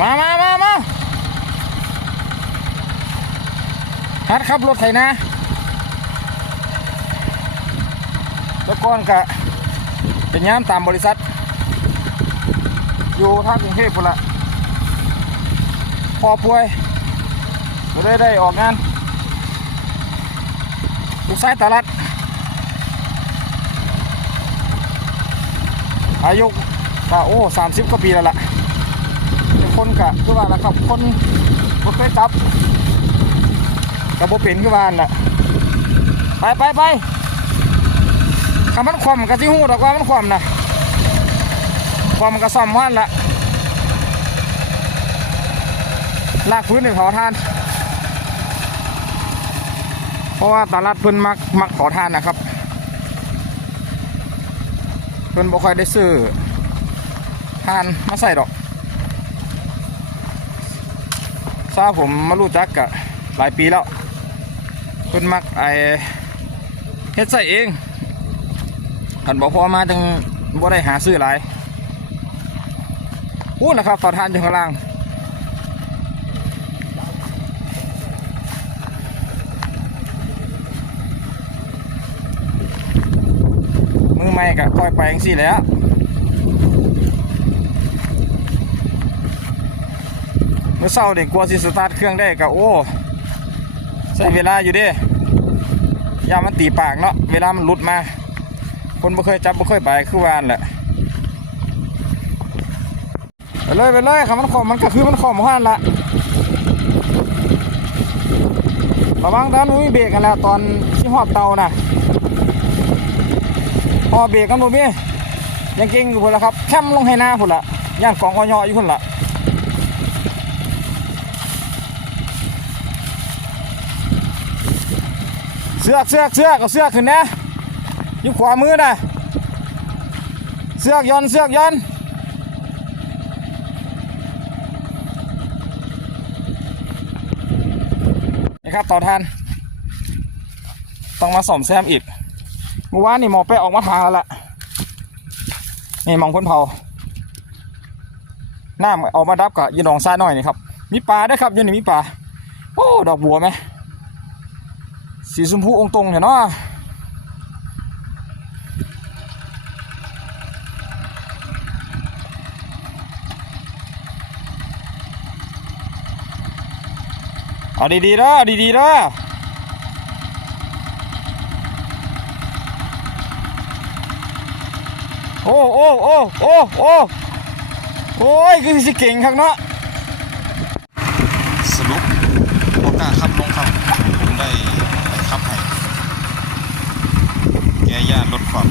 มามามามาฮัดขับรถไถนาแล้วก่อนกะเป็นย้ำตามบริษัท อยู่ท่ากรุงเทพพุ่นละพอป่วยบ่ได้ได้ออกงานลูกชายตลัดอายุก็โอ้สามสิบกว่าปีแล้วล่ะ คนกะคือว่าละครับ คนบ่เคยจับกับบ่เป็นคือว่านั่นล่ะไปไปไปคำมันคว่ำกะสิหูดอกว่ามันคว่ำนะคว่ำกะซ่อมมันละลากพื้นให้ขอทาน เพราะว่าตลาดเพิ่นมักมักขอทานนะครับ เพิ่นบ่ค่อยได้ซื้อทานมาใส่ดอก ทราผมมารู้จักกะหลายปีแล้วเพิ่นมักไอเฮ็ดใส่เองหันบอกพอมาจังบ่ได้หาซื้อหลายพูดนะครับต่อทานอยู่ข้างล่างมือใหม่กะก้อยไปจังซี่แล้ว เมื่อเช้าเด็กกลัวสิสตาร์ทเครื่องได้กะโอ้ใช้เวลาอยู่ดิยามันตีปากเนาะเวลามันหลุดมา คนบ่เคยจับบ่เคยไปคือวานแหละไปเลยไปเลยคำมันขอมมันก็คือมันขอมห้านละระวังตอนนู้นเบรกกันแล้วตอนที่หอบเตาน่ะพอเบรกกันบ่มียังเก่งอยู่พุ่นละครับแคมลงให้หน้าพุ่นละย่านกองอ้อยอยู่พุ่นละ สือกเสือกเสือกเอาเสือกขึ้นนะอยู่ขวามือนะเสือกย้อนเสือกย้อนนี่ครับต่อทานต้องมาส่อมแซมอีกเมื่อวานนี่หมอแปะออกมาทางแล้วล่ะนี่มองพ้นเผาหน้ำออกมาดับกับยีนองซ้ายหน่อยนี่ครับมีปลาด้วยครับยืนนี่มีปลาโอ้ดอกบัวไหม สีชมพูองตรงเห็นเนาะเอาดีๆเด้อดีๆเด้อโอ้โอ้โอ้โอ้โอ้โอ้ยคือสิเก่งครับเนาะสรุปโอกาสขับลงครับผมได้ไปขับให้แกย่านลด ความ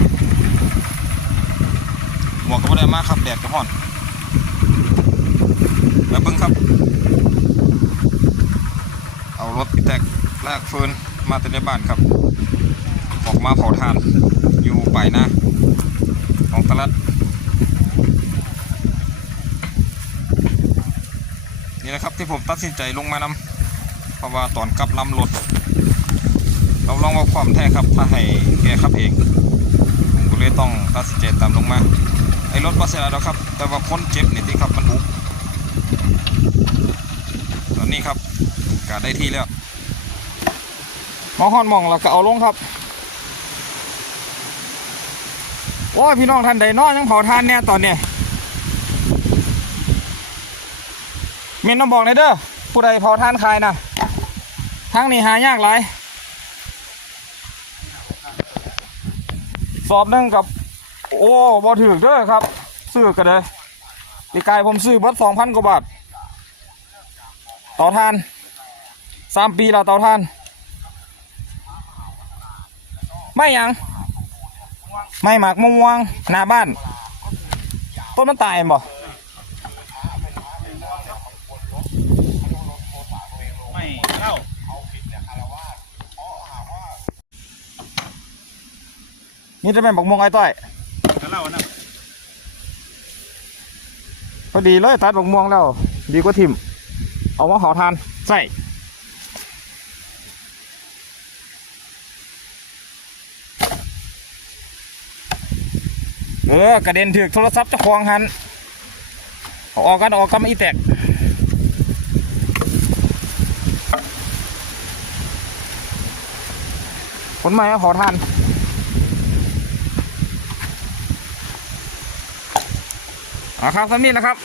หมวกก็ไม่ได้มาขับแดดก็ห่อนแล้วเบิ้งครับ เอารถอีแตกลากฟืนมาแต่ในบ้านครับ ออกมาเผาทานอยู่ไปนาของตลาดนี่นะครับที่ผมตัดสินใจลงมานำเพราะว่าตอนกลับลำรถเราลองว่าความแท้ครับถ้าให้แกขับเอง ต้องตัดสินใจตามลงมาไอ้รถบัสเสร็จแล้วครับ แต่ว่าคนเจ็บนี่ที่ครับมันอุกตอนนี้ครับกาได้ที่แล้วมองหอนมองแล้วก็เอาลงครับโอ้ยพี่น้องท่านใดเนอยังเผาทานเนี่ยตอนเนี้ยเมนต้องบอกเลยเด้อผู้ใดเผาทานขายนะทางนี้หายากหลาย สอบหนึ่งกับ โอ้บอถือเด้อครับ ซื้อกันเลยปีกายผมซื้อเบัตสองพันกว่าบาทเต่าทานสามปีละเต่าทาน ไม่ยัง ไม่หมากมะม่วงหน้าบ้าน ต้นมันตายบ่ นี่จะเป็นบักม่งไอต้อยกล่านะพอดีเลยตัดบักม่งแล้ว ดีกว่าทิมเอาว่าหอทานใส่เออกระเด็นถือโทรศัพท์จะควงหันออกกันออกกันอีแตกผลไม้ขอทาน อาครับสำนี้นะครับ